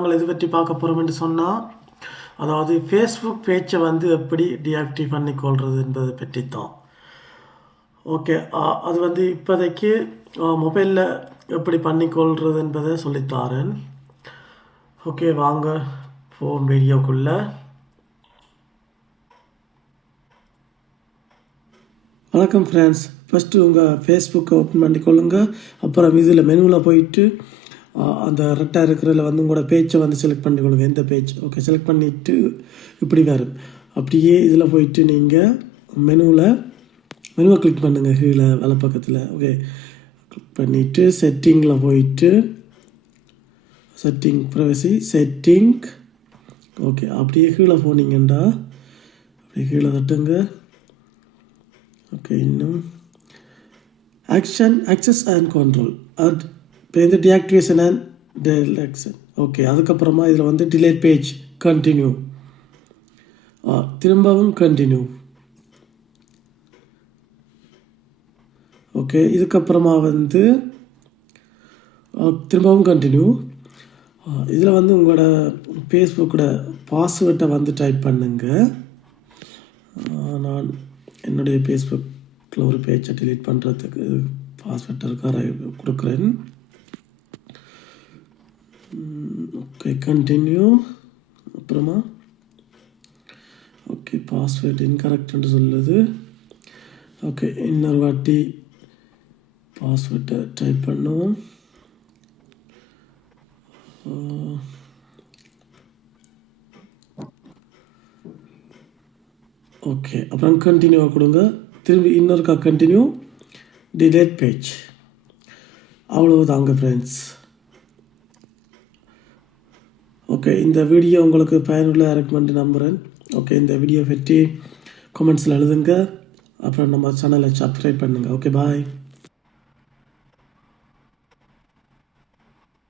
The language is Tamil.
நாங்கள் இது பற்றி பார்க்க போகிறோம் என்று சொன்னால், அதாவது ஃபேஸ்புக் பேஜை வந்து எப்படி டீஆக்டிவ் பண்ணிக்கொள்வது என்பதை பற்றி தான். ஓகே, அது வந்து இப்போதைக்கு மொபைலில் எப்படி பண்ணிக்கொள்வது என்பதை சொல்லித்தாரேன். ஓகே, வாங்க ஃபோன் வீடியோக்குள்ளே. வணக்கம் ஃப்ரெண்ட்ஸ், ஃபஸ்ட்டு உங்கள் ஃபேஸ்புக்கை ஓப்பன் பண்ணிக்கொள்ளுங்க. அப்புறம் இதில் மெனுவில் போயிட்டு அந்த ரெட்டாக இருக்கிறதில் வந்து உங்களோட பேஜை வந்து செலக்ட் பண்ணிக்கொள்ளுங்க. எந்த பேஜ் ஓகே செலக்ட் பண்ணிவிட்டு இப்படி வரும். அப்படியே இதில் போயிட்டு நீங்கள் மெனுவை கிளிக் பண்ணுங்கள். கீழே வலை பக்கத்தில் ஓகே கிளிக் பண்ணிவிட்டு செட்டிங்கில் போயிட்டு ப்ரைவசி செட்டிங் ஓகே அப்படியே கீழே போனீங்கண்டா அப்படியே கீழே தட்டுங்க. ஓகே, இன்னும் ஆக்சஸ் அண்ட் கண்ட்ரோல் இப்போ இந்த டீஆக்டிவேஷன் அண்ட் டெலெக்ஷன் ஓகே. அதுக்கப்புறமா இதில் வந்து டிலேட் பேஜ் கண்டினியூ, திரும்பவும் கண்டினியூ ஓகே. இதுக்கப்புறமா வந்து திரும்பவும் கண்டினியூ. இதில் வந்து உங்களோட ஃபேஸ்புக்கோட பாஸ்வேர்டை வந்து டைப் பண்ணுங்க. நான் என்னுடைய ஃபேஸ்புக்கில் ஒரு பேஜை டிலீட் பண்ணுறதுக்கு பாஸ்வேர்ட் இருக்கார கொடுக்குறேன். Okay continue. அப்புறமா ஓகே பாஸ்வேர்ட் இன்கரெக்ட்னு சொல்லுது. ஓகே, இன்னொரு வாட்டி பாஸ்வேர்டை டைப் பண்ணுவோம். ஓகே, அப்புறம் கண்டினியூ கொடுங்க. திரும்பி இன்னொருக்கா கண்டினியூ, டிலேட் பேஜ். அவ்வளவுதாங்க ஃப்ரெண்ட்ஸ். ஓகே, இந்த வீடியோ உங்களுக்கு பயனுள்ள ரெக்கமெண்ட் நம்புகிறேன். ஓகே, இந்த வீடியோ பற்றி கமெண்ட்ஸில் எழுதுங்க. அப்புறம் நம்ம சேனலை சப்ஸ்கிரைப் பண்ணுங்கள். ஓகே, பாய்.